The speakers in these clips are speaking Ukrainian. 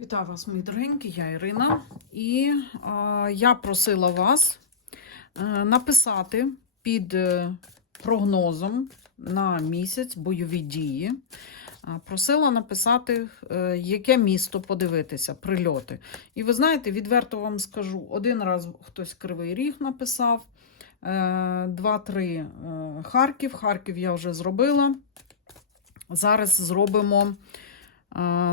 Вітаю вас, мої дорогенькі, я Ірина. І е, я просила вас е, написати під е, прогнозом на місяць бойові дії. Е, Просила написати, е, яке місто подивитися, прильоти. І ви знаєте, відверто вам скажу: один раз хтось Кривий Ріг написав, два-три Харків. Харків я вже зробила. Зараз зробимо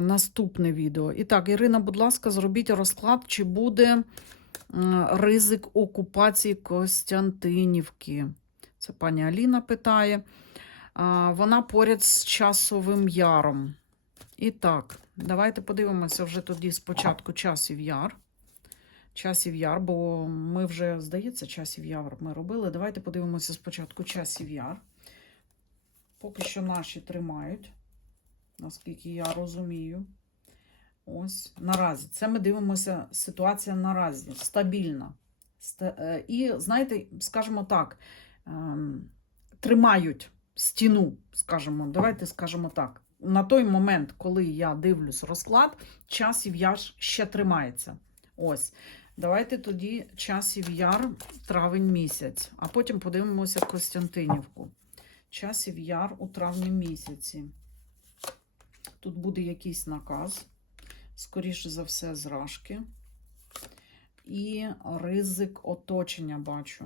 наступне відео. І так, Ірина, будь ласка, зробіть розклад, чи буде ризик окупації Костянтинівки. Це пані Аліна питає. Вона поряд з часовим яром. І так, давайте подивимося вже тоді спочатку часів яр. Часів яр, бо ми вже, здається, часів яр ми робили. Давайте подивимося спочатку часів яр. Поки що наші тримають наскільки я розумію. Ось наразі. Це ми дивимося ситуація наразі стабільна. Е, І, знаєте, скажімо так, ем, тримають стіну, скажімо, давайте скажемо так. На той момент, коли я дивлюсь розклад, часів яр ще тримається. Ось. Давайте тоді часів яр травень місяць, а потім подивимося Костянтинівку. Часів яр у травні місяці. Тут буде якийсь наказ, скоріше за все, зражки. І ризик оточення бачу.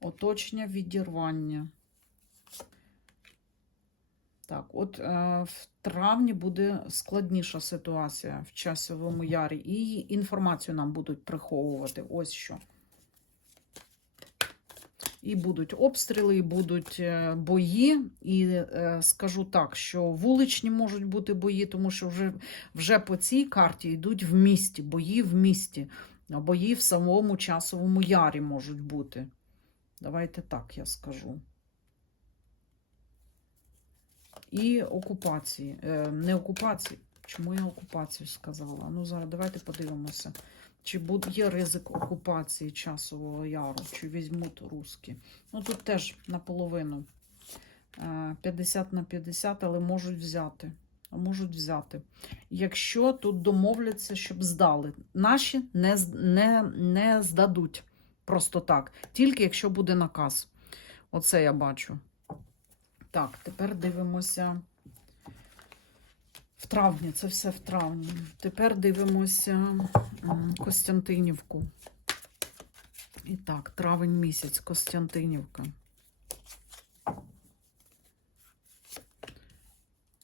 Оточення відірвання. Так, от е, в травні буде складніша ситуація в часовому ярі. І інформацію нам будуть приховувати. Ось що. І будуть обстріли, і будуть е, бої. І е, скажу так, що вуличні можуть бути бої, тому що вже, вже по цій карті йдуть в місті, бої в місті, а бої в самому часовому ярі можуть бути. Давайте так я скажу. І окупації. Е, не окупації. Чому я окупацію сказала? Ну, зараз давайте подивимося. Чи є ризик окупації часового яру, чи візьмуть русські. Ну тут теж наполовину е, 50 на 50, але можуть взяти. Можуть взяти. Якщо тут домовляться, щоб здали. Наші не, не, не здадуть просто так. Тільки якщо буде наказ. Оце я бачу. Так, тепер дивимося. В травні, це все в травні. Тепер дивимося Костянтинівку. І так, травень місяць, Костянтинівка.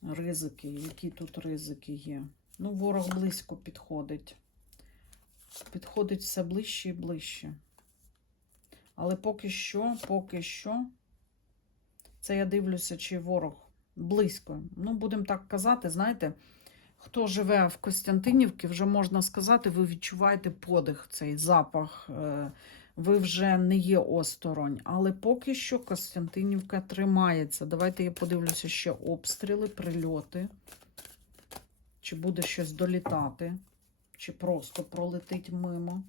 Ризики, які тут ризики є? Ну, ворог близько підходить. Підходить все ближче і ближче. Але поки що, поки що, це я дивлюся, чи ворог близько. Ну, будемо так казати, знаєте, хто живе в Костянтинівці, вже можна сказати, ви відчуваєте подих, цей запах. е, Ви вже не є осторонь. Але поки що Костянтинівка тримається. Давайте я подивлюся ще обстріли, прильоти. Чи буде щось долітати, чи просто пролетить мимо.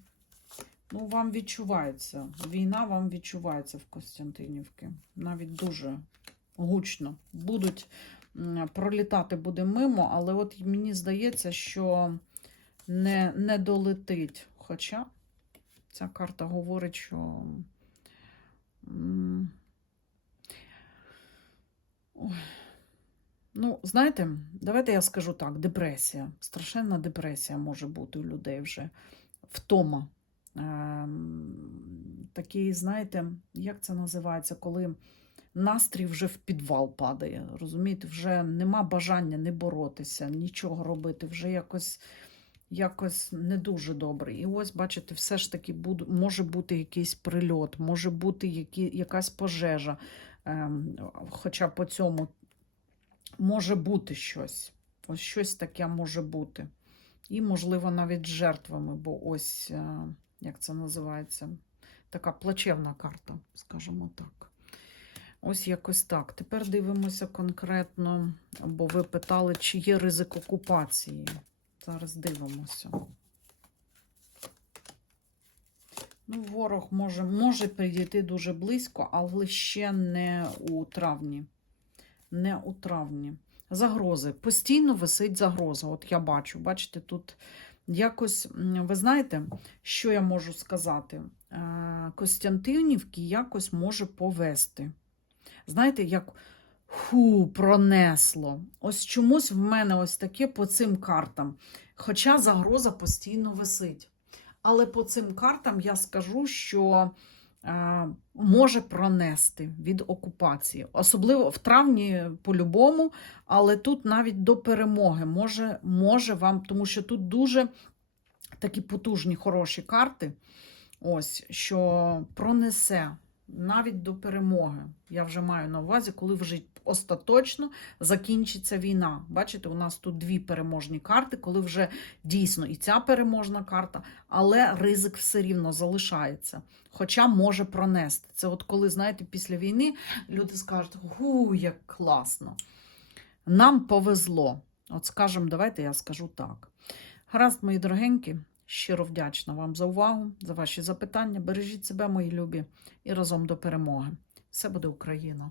Ну, вам відчувається. Війна вам відчувається в Костянтинівці. Навіть дуже гучно. Будуть пролітати буде мимо, але от мені здається, що не, не долетить. Хоча ця карта говорить, що. Ой. Ну, знаєте, давайте я скажу так: депресія. Страшенна депресія може бути у людей вже. Втома. Ем, такий, знаєте, як це називається, коли настрій вже в підвал падає. Розумієте, вже нема бажання не боротися, нічого робити, вже якось, якось не дуже добре. І ось, бачите, все ж таки буд- може бути якийсь прильот, може бути які, якась пожежа. Ем, хоча по цьому може бути щось. Ось щось таке може бути. І, можливо, навіть жертвами, бо ось, е, як це називається, така плачевна карта, скажімо так. Ось якось так. Тепер дивимося конкретно, бо ви питали, чи є ризик окупації. Зараз дивимося. Ну, ворог може, може підійти дуже близько, але ще не у травні. Не у травні. Загрози. Постійно висить загроза. От я бачу, бачите, тут якось, ви знаєте, що я можу сказати? Е, Костянтинівки якось може повести. Знаєте, як ху, пронесло. Ось чомусь в мене ось таке по цим картам. Хоча загроза постійно висить. Але по цим картам я скажу, що е, може пронести від окупації. Особливо в травні по-любому, але тут навіть до перемоги може, може вам, тому що тут дуже такі потужні, хороші карти. Ось, що пронесе навіть до перемоги. Я вже маю на увазі, коли вже остаточно закінчиться війна. Бачите, у нас тут дві переможні карти, коли вже дійсно і ця переможна карта, але ризик все рівно залишається. Хоча може пронести. Це от коли, знаєте, після війни люди скажуть, гу, як класно. Нам повезло. От скажемо, давайте я скажу так. Гаразд, мої дорогенькі, щиро вдячна вам за увагу, за ваші запитання. Бережіть себе, мої любі, і разом до перемоги. Все буде Україна!